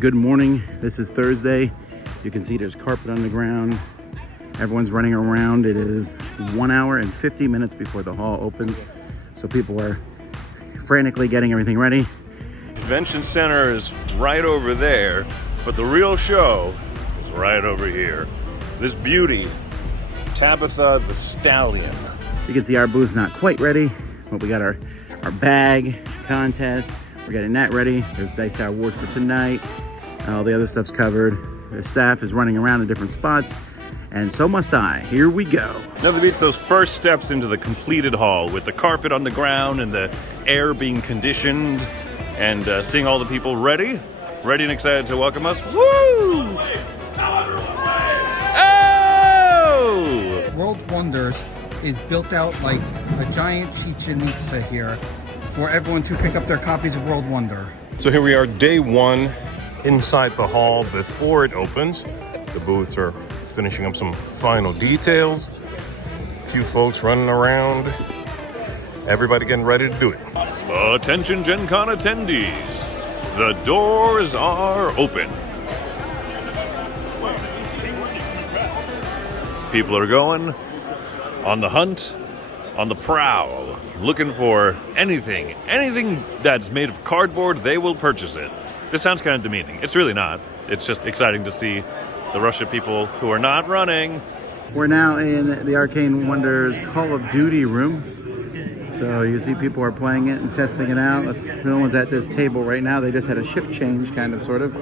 Good morning. This is Thursday. You can see there's carpet on the ground. Everyone's running around. It is 1 hour and 50 minutes before the hall opens. So people are frantically getting everything ready. Convention center is right over there, but the real show is right over here. This beauty, Tabitha the Stallion. You can see our booth's not quite ready, but we got our bag contest. We're getting that ready. There's Dice Tower Awards for tonight. All the other stuff's covered. The staff is running around in different spots, and so must I. Here we go. Nothing beats those first steps into the completed hall with the carpet on the ground and the air being conditioned, and seeing all the people ready and excited to welcome us. Woo! Oh! World Wonders is built out like a giant Chichen Itza here for everyone to pick up their copies of World Wonder. So here we are, day one, inside the hall before it opens. The booths are finishing up some final details. A few folks running around. Everybody getting ready to do it. Attention Gen Con attendees, the doors are open. People are going on the hunt, on the prowl, looking for anything that's made of cardboard. They will purchase it. This sounds kind of demeaning. It's really not. It's just exciting to see the rush of people who are not running. We're now in the Arcane Wonders Call of Duty room. So you see people are playing it and testing it out. No one's at this table right now. They just had a shift change, kind of, sort of.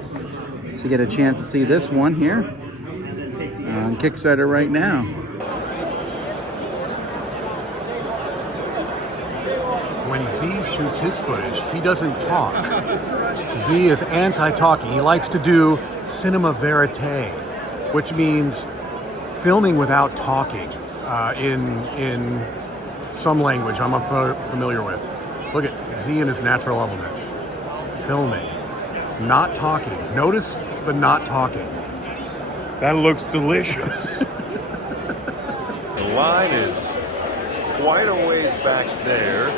So you get a chance to see this one here on Kickstarter right now. When Z shoots his footage, he doesn't talk. Z is anti-talking. He likes to do cinema verite, which means filming without talking in some language I'm familiar with. Look at Z in his natural element. Filming, not talking. Notice the not talking. That looks delicious. The line is quite a ways back there.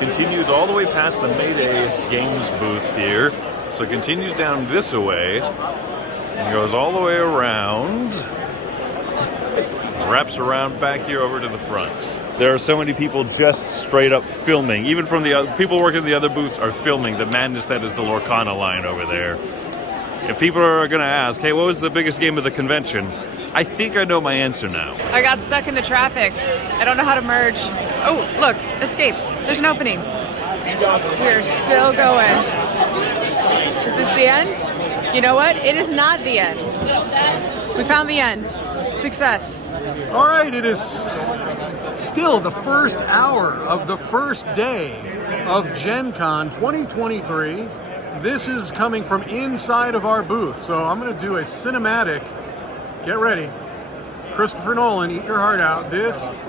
Continues all the way past the Mayday Games booth here. So it continues down this way and goes all the way around. Wraps around back here over to the front. There are so many people just straight up filming. Even from the other people working the other booths are filming the madness that is the Lorcana line over there. If people are going to ask, hey, what was the biggest game of the convention? I think I know my answer now. I got stuck in the traffic. I don't know how to merge. Oh, look, escape. There's an opening. We're still going. Is this the end? You know what? It is not the end. We found the end. Success. All right, it is still the first hour of the first day of Gen Con 2023. This is coming from inside of our booth, so I'm going to do a cinematic. Get ready. Christopher Nolan, eat your heart out.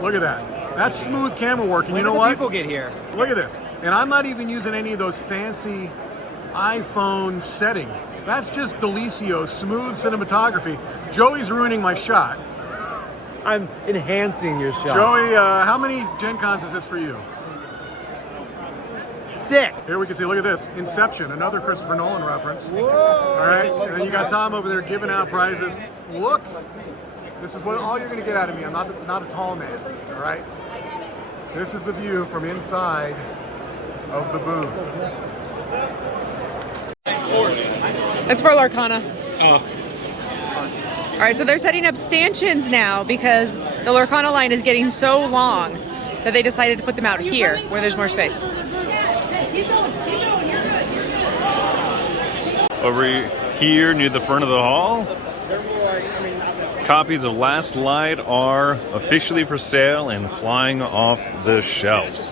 Look at that. That's smooth camera work, and you know what? People get here. Look at this. And I'm not even using any of those fancy iPhone settings. That's just Delicio, smooth cinematography. Joey's ruining my shot. I'm enhancing your shot. Joey, how many Gen Cons is this for you? 6. Here we can see, look at this. Inception, another Christopher Nolan reference. Whoa! All right, and then you got Tom over there giving out prizes. Look, this is all you're gonna get out of me. I'm not a tall man, all right? This is the view from inside of the booth. It's for Lorcana. All right, so they're setting up stanchions now because the Lorcana line is getting so long that they decided to put them out here where there's more space. Over here near the front of the hall, copies of Last Light are officially for sale and flying off the shelves.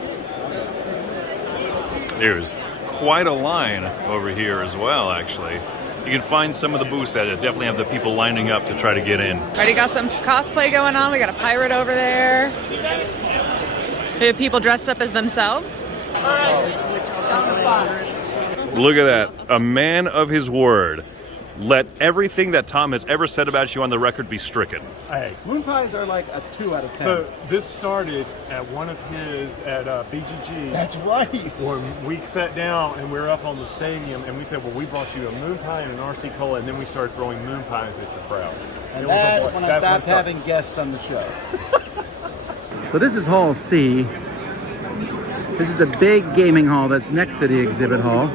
There's quite a line over here as well, actually. You can find some of the booths that definitely have the people lining up to try to get in. Already got some cosplay going on. We got a pirate over there. We have people dressed up as themselves. Look at that. A man of his word. let everything that Tom has ever said about you on the record be stricken. Hey, Moon pies are like a 2 out of 10. so this started at one of his at BGG. That's right. When we sat down and we were up on the stadium and we said, well, we brought you a moon pie and an RC Cola, and then we started throwing moon pies at the crowd. And It was a that's bl- when I that's stopped it started. having guests on the show. So this is Hall C. This is the big gaming hall that's next to the exhibit hall.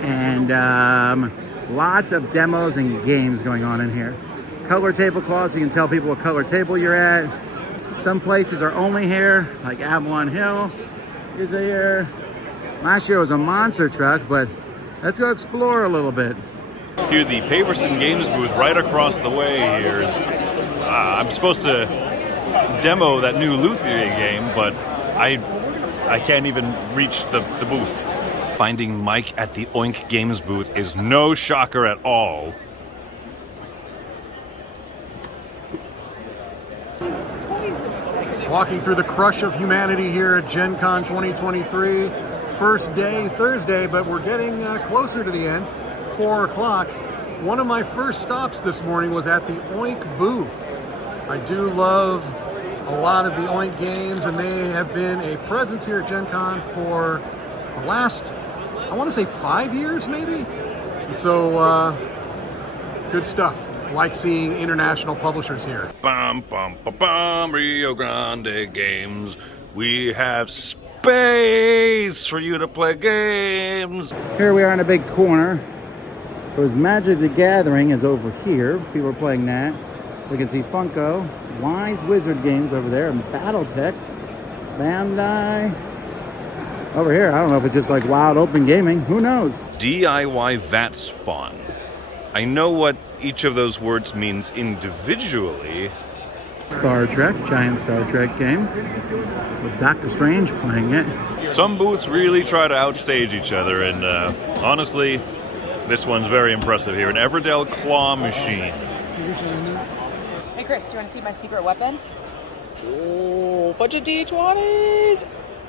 And lots of demos and games going on in here. Color tablecloths, you can tell people what color table you're at. Some places are only here, like Avalon Hill is here. Last year was a monster truck, but let's go explore a little bit. Here, the Paverson Games booth right across the way here is, I'm supposed to demo that new Luthien game, but I can't even reach the booth. Finding Mike at the Oink Games booth is no shocker at all. Walking through the crush of humanity here at Gen Con 2023. First day, Thursday, but we're getting closer to the end. 4 o'clock. One of my first stops this morning was at the Oink booth. I do love a lot of the Oink games, and they have been a presence here at Gen Con for the last, I want to say 5 years maybe. So good stuff. Like seeing international publishers here. Bum, bum, bum, bum, Rio Grande Games. We have space for you to play games. Here we are in a big corner. It was Magic the Gathering is over here. People are playing that. We can see Funko, Wise Wizard Games over there, and Battletech, Bandai. Over here, I don't know if it's just like Wild Open Gaming. Who knows? DIY VAT Spawn. I know what each of those words means individually. Star Trek, giant Star Trek game with Doctor Strange playing it. Some booths really try to outstage each other, and honestly, this one's very impressive here. An Everdell claw machine. Hey Chris, do you want to see my secret weapon? Oh, bunch of D20s!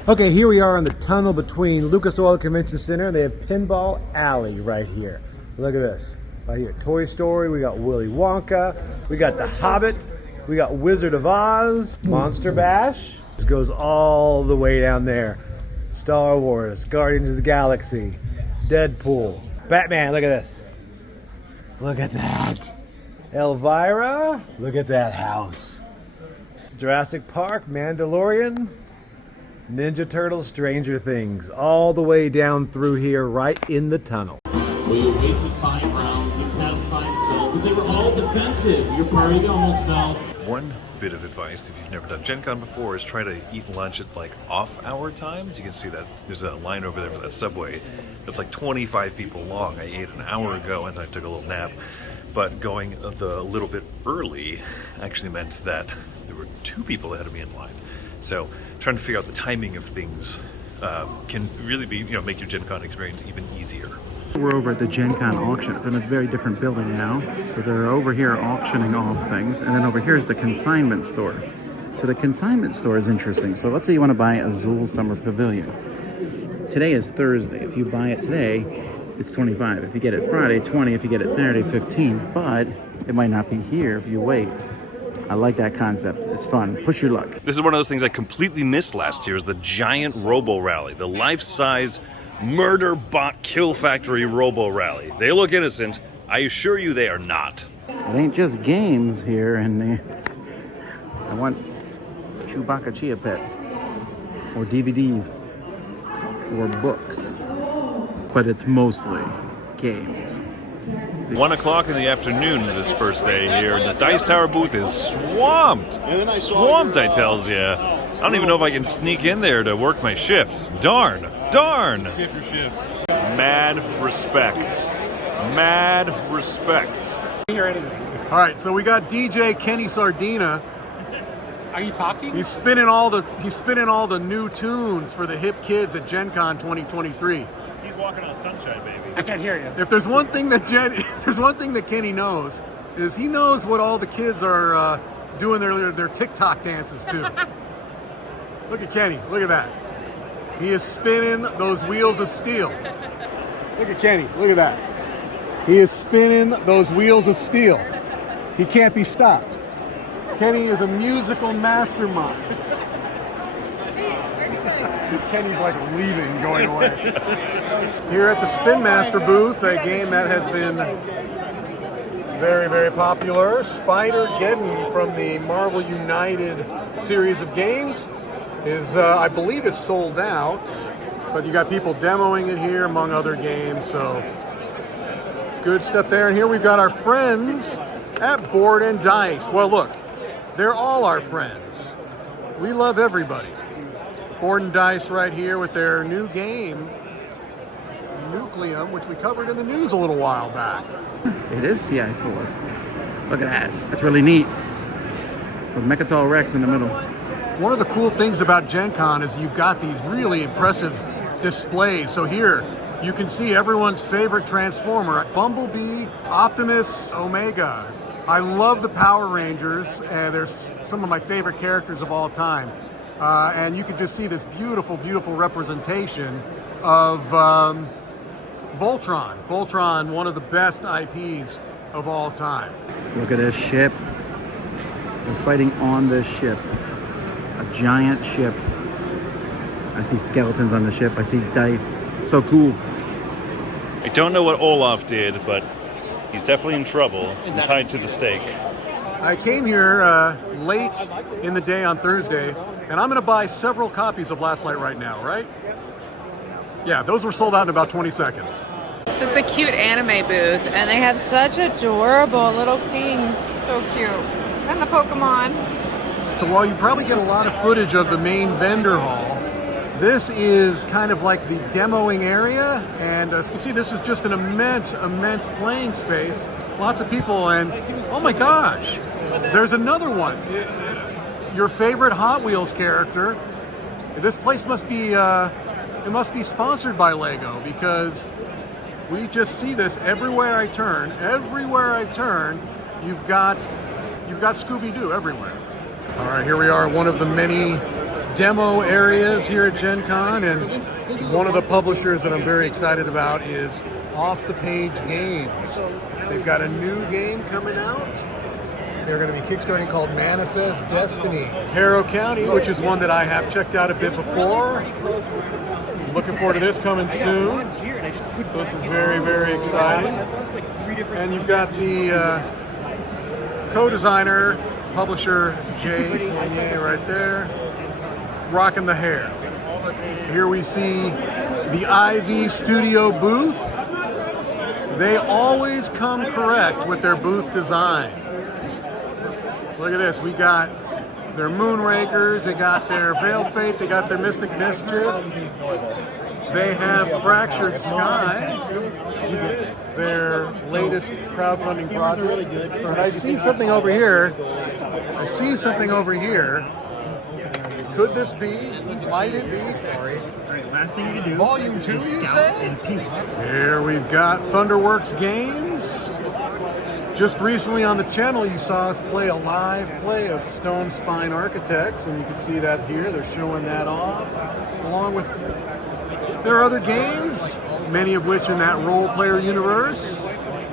Okay, here we are in the tunnel between Lucas Oil Convention Center, and they have Pinball Alley right here. Look at this. Right here, Toy Story, we got Willy Wonka, we got The Hobbit, we got Wizard of Oz, Monster Bash. This goes all the way down there. Star Wars, Guardians of the Galaxy, Deadpool, Batman, look at this. Look at that. Elvira, look at that house. Jurassic Park, Mandalorian, Ninja Turtles, Stranger Things, all the way down through here, right in the tunnel. Well, you wasted 5 rounds, you passed 5 spells, but they were all defensive. Your party almost fell. One bit of advice, if you've never done Gen Con before, is try to eat lunch at like off-hour times. You can see that there's a line over there for that Subway. It's like 25 people long. I ate an hour ago and I took a little nap. But going a little bit early actually meant that there were 2 people ahead of me in line. So trying to figure out the timing of things can really be, make your Gen Con experience even easier. We're over at the Gen Con auctions, and it's a very different building now. So they're over here auctioning off things, and then over here is the consignment store. So the consignment store is interesting. So let's say you want to buy Azul Summer Pavilion. Today is Thursday. If you buy it today, it's $25. If you get it Friday, $20. If you get it Saturday, $15. But it might not be here if you wait. I like that concept. It's fun. Push your luck. This is one of those things I completely missed last year, is the giant Robo Rally, the life-size murder bot kill factory Robo Rally. They look innocent. I assure you they are not. It ain't just games here, and I want Chewbacca Chia Pet, or DVDs, or books, but it's mostly games. 1 o'clock in the afternoon this first day here, and the Dice Tower booth is swamped. Swamped, I tells ya. I don't even know if I can sneak in there to work my shift. Darn. Skip your shift. Mad respect. All right, so we got DJ Kenny Sardina. Are you talking? He's spinning all the new tunes for the hip kids at Gen Con 2023. He's walking on sunshine, baby. I can't hear you. If there's one thing that Kenny knows, is he knows what all the kids are doing their TikTok dances to. Look at Kenny. Look at that. He is spinning those wheels of steel. Look at Kenny. Look at that. He is spinning those wheels of steel. He can't be stopped. Kenny is a musical mastermind. Kenny's like leaving, going away. Here at the Spin Master booth, a game that has been very, very popular. Spider-Geddon from the Marvel United series of games is, I believe it's sold out, but you got people demoing it here among other games, so good stuff there. And here we've got our friends at Board and Dice. Well, look, they're all our friends. We love everybody. Board and Dice right here with their new game, Nucleum, which we covered in the news a little while back. It is TI4. Look at that. That's really neat. With Mechatol Rex in the middle. One of the cool things about Gen Con is you've got these really impressive displays. So here, you can see everyone's favorite Transformer, Bumblebee, Optimus, Omega. I love the Power Rangers, and they're some of my favorite characters of all time. And you can just see this beautiful, beautiful representation of Voltron. Voltron, one of the best IPs of all time. Look at this ship. They're fighting on this ship. A giant ship. I see skeletons on the ship. I see dice. So cool. I don't know what Olaf did, but he's definitely in trouble and tied to the stake. I came here late in the day on Thursday, and I'm going to buy several copies of Last Light right now, right? Yeah, those were sold out in about 20 seconds. This is a cute anime booth, and they have such adorable little things. So cute. And the Pokemon. So while you probably get a lot of footage of the main vendor hall, this is kind of like the demoing area, and as you can see, this is just an immense playing space. Lots of people, and oh my gosh, there's another one. Your favorite Hot Wheels character. This place must be, it must be sponsored by Lego, because we just see this everywhere I turn. Everywhere I turn, you've got Scooby-Doo everywhere. All right, here we are, one of the many demo areas here at Gen Con, and one of the publishers that I'm very excited about is Off the Page Games. They've got a new game coming out. They're going to be kickstarting called Manifest Destiny. Harrow County, which is one that I have checked out a bit before. Looking forward to this coming soon. This is very, very exciting. And you've got the co-designer, publisher Jay Cormier right there, rocking the hair. Here we see the IV Studio booth. They always come correct with their booth design. Look at this, we got their Moonrakers, they got their Veil Fate, they got their Mystic Mischief, they have Fractured Sky, their latest crowdfunding project. And I see something over here. Could this be? Might it be? Sorry. Last thing you can do. Volume 2, you say? Here we've got Thunderworks Games. Just recently on the channel, you saw us play a live play of Stone Spine Architects, and you can see that here. They're showing that off, along with their other games, many of which in that role-player universe.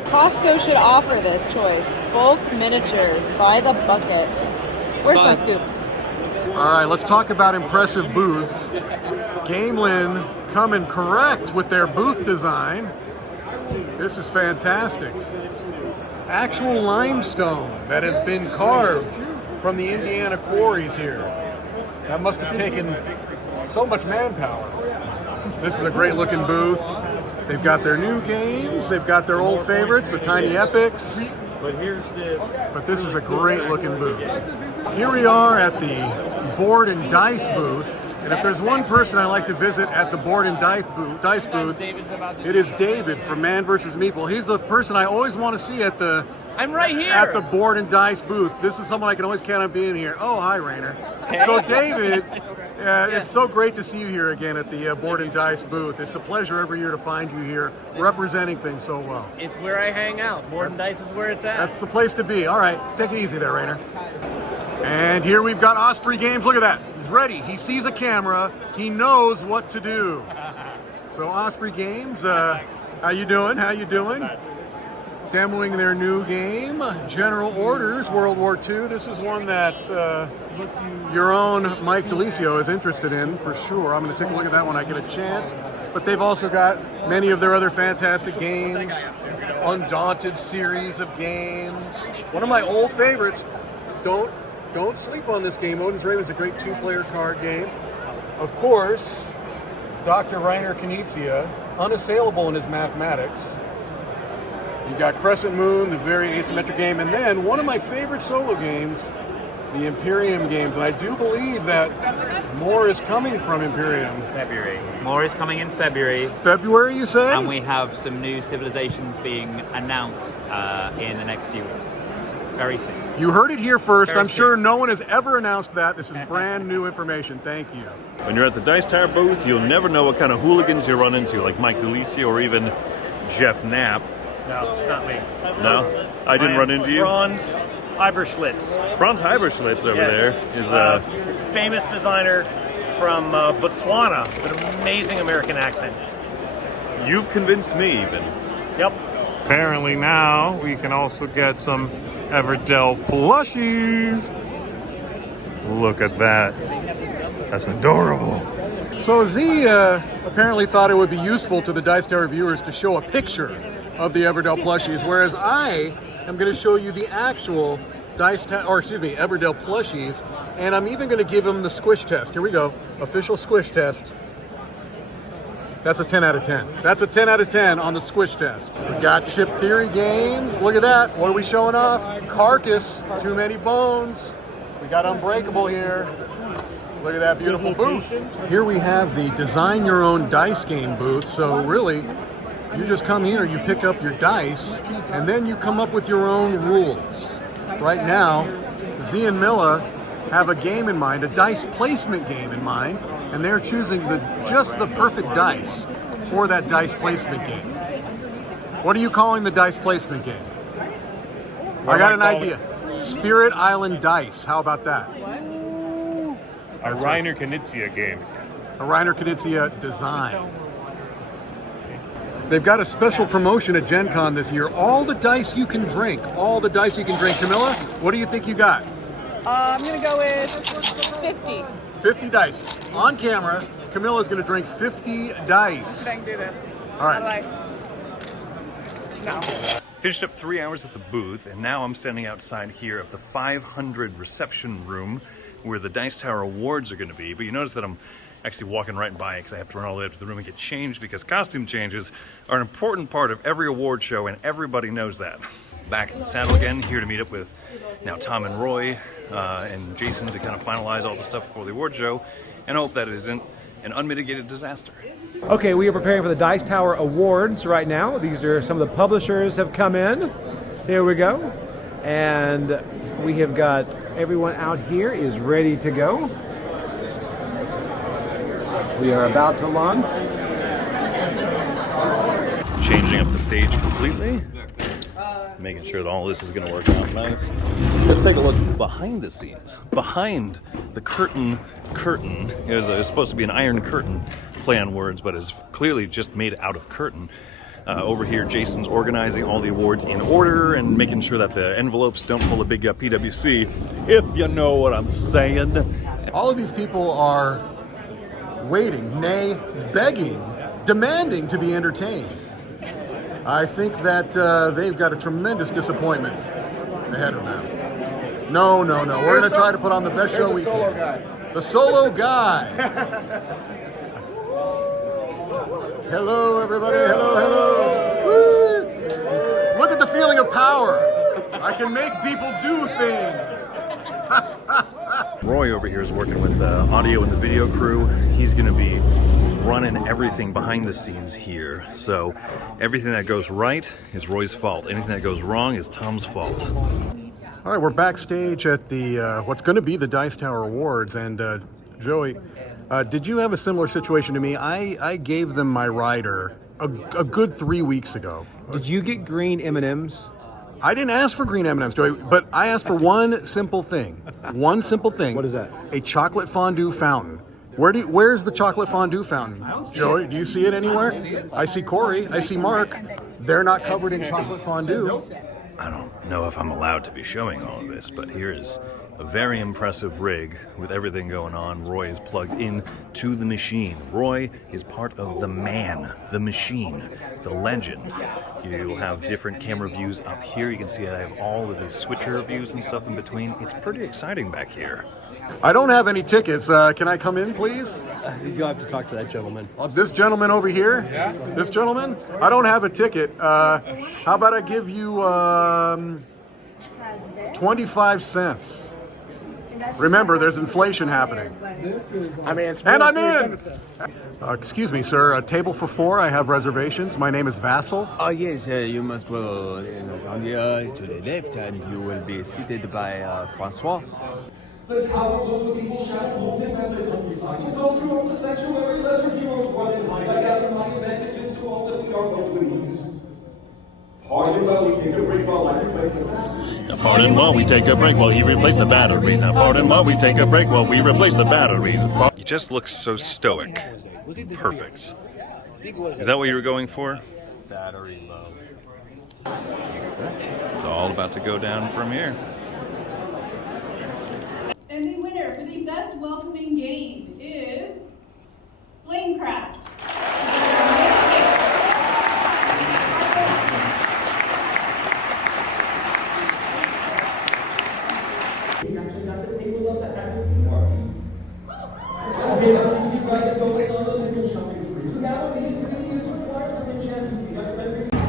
Costco should offer this choice. Bulk miniatures by the bucket. Where's my scoop? All right, let's talk about impressive booths. Gamelin coming correct with their booth design. This is fantastic. Actual limestone that has been carved from the Indiana quarries here. That must have taken so much manpower. This is a great looking booth. They've got their new games, they've got their old favorites, the Tiny Epics. But this is a great looking booth. Here we are at the Board and Dice booth. And if there's one person I like to visit at the Board and Dice booth, it is David from Man vs. Meeple. He's the person I always want to see at the at the Board and Dice booth. This is someone I can always count on being here. Oh, hi, Rainer. So David, it's so great to see you here again at the Board and Dice booth. It's a pleasure every year to find you here representing things so well. It's where I hang out. Board and Dice is where it's at. That's the place to be. All right, take it easy there, Rainer. And here we've got Osprey Games. Look at that. He's ready. He sees a camera. He knows what to do. So Osprey Games, how you doing? How you doing? demoing their new game, General Orders World War II. This is one that your own Mike DeLisio is interested in for sure. I'm going to take a look at that when I get a chance. But they've also got many of their other fantastic games, Undaunted series of games. One of my old favorites, don't sleep on this game. Odin's Raven is a great two-player card game. Of course, Dr. Reiner Knizia, unassailable in his mathematics. You got Crescent Moon, the very asymmetric game, and then one of my favorite solo games, the Imperium games. And I do believe that more is coming from Imperium. February. More is coming in February. February, you say? And we have some new civilizations being announced in the next few weeks. Very soon. You heard it here first. Very I'm sure soon. no one has ever announced that. This is brand new information. Thank you. When you're at the Dice Tower booth, you'll never know what kind of hooligans you run into, like Mike DeLisio or even Jeff Knapp. No, not me. No? I didn't run into you? Franz Heiberschlitz. Franz Heiberschlitz over Yes. there is Famous designer from Botswana with an amazing American accent. you've convinced me even. Yep. Apparently now we can also get some Everdell plushies. Look at that. That's adorable. So Z apparently thought it would be useful to the Dice Tower viewers to show a picture of the Everdell plushies, whereas I am going to show you the actual Everdell plushies, and I'm even going to give them the squish test. Here we go. Official squish test. That's a 10 out of 10. That's a 10 out of 10 on the squish test. We got Chip Theory games. Look at that. What are we showing off? Carcass. Too many bones. We got Unbreakable here. Look at that beautiful booth. Here we have the design your own dice game booth. So really, you just come here, you pick up your dice, and then you come up with your own rules. Right now, Z and Milla have a game in mind, a dice placement game in mind, and they're choosing just the perfect dice for that dice placement game. What are you calling the dice placement game? I got an idea. Spirit Island Dice. How about that? A Reiner Knizia game. A Reiner Knizia design. They've got a special promotion at Gen Con this year. All the dice you can drink. All the dice you can drink. Camilla, what do you think you got? I'm going to go with 50. 50 dice. On camera, Camilla's going to drink 50 dice. I can do this. All right. No. Finished up 3 hours at the booth, and now I'm standing outside here of the 500 reception room where the Dice Tower Awards are going to be. But you notice that I'm actually walking right by it because I have to run all the way up to the room and get changed, because costume changes are an important part of every award show, and everybody knows that. Back in the saddle again, here to meet up with now Tom and Roy and Jason to kind of finalize all the stuff before the award show, and hope that it isn't an unmitigated disaster. Okay, we are preparing for the Dice Tower Awards right now. These are some of the publishers have come in. Here we go. And we have got everyone out here is ready to go. We are about to launch. Changing up the stage completely. Making sure that all this is going to work out nice. Let's take a look behind the scenes. Behind the curtain. It was supposed to be an iron curtain, play on words, but it's clearly just made out of curtain. Over here, Jason's organizing all the awards in order and making sure that the envelopes don't pull a big PWC, if you know what I'm saying. All of these people are waiting, nay, begging, demanding to be entertained. I think that they've got a tremendous disappointment ahead of them. No. We're going to try to put on the best show we can. The solo guy. Hello, everybody. Hello. Woo! Look at the feeling of power. I can make people do things. Roy over here is working with the audio and the video crew. He's going to be running everything behind the scenes here. So everything that goes right is Roy's fault. Anything that goes wrong is Tom's fault. All right, we're backstage at the what's going to be the Dice Tower Awards, and Joey, did you have a similar situation to me? I gave them my rider a good 3 weeks ago. Did you get green M&Ms? I didn't ask for green M&Ms, Joey, but I asked for one simple thing. One simple thing. What is that? A chocolate fondue fountain Where's the chocolate fondue fountain? Joey, do you see it anywhere? I see Corey. I see Mark. They're not covered in chocolate fondue. I don't know if I'm allowed to be showing all of this, but here is a very impressive rig with everything going on. Roy is plugged in to the machine. Roy is part of the man, the machine, the legend. You'll have different camera views up here. You can see I have all of the switcher views and stuff in between. It's pretty exciting back here. I don't have any tickets. Can I come in, please? You'll have to talk to that gentleman. This gentleman over here? Yeah. This gentleman? I don't have a ticket. How about I give you 25 cents? Remember, there's inflation happening. I mean, it's and I'm in! Excuse me, sir. A table for 4. I have reservations. My name is Vassal. Oh, yes, you must go down here to the left and you will be seated by Francois. The tower blows with equal shadows, holds in as the countryside. We saw through the sanctuary, lesser heroes run and hide. I gather my advantages to all defeat our foes with ease. Pardon while we take a break while I replace the batteries. Pardon while we take a break while he replaces the batteries. Now pardon while we take a break while we replace the batteries. You just look so stoic. Perfect. Is that what you were going for? Battery low. It's all about to go down from here. And the winner for the best welcoming game is Flamecraft.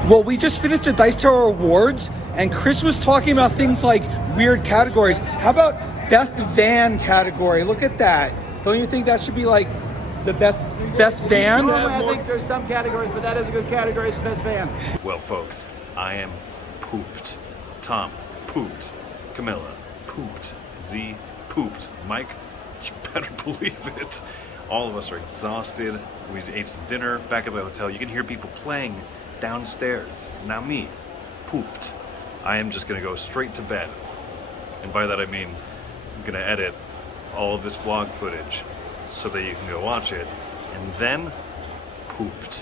Well, we just finished the Dice Tower Awards, and Chris was talking about things like weird categories. How about best van category? Look at that. Don't you think that should be like the best van? I think there's dumb categories, but that is a good category. It's best van. Well, folks, I am pooped. Tom, pooped. Camilla, pooped. Z, pooped. Mike, you better believe it. All of us are exhausted. We ate some dinner back at the hotel. You can hear people playing downstairs. Now me, pooped. I am just gonna go straight to bed. And by that I mean I'm gonna edit all of this vlog footage so that you can go watch it, and then pooped.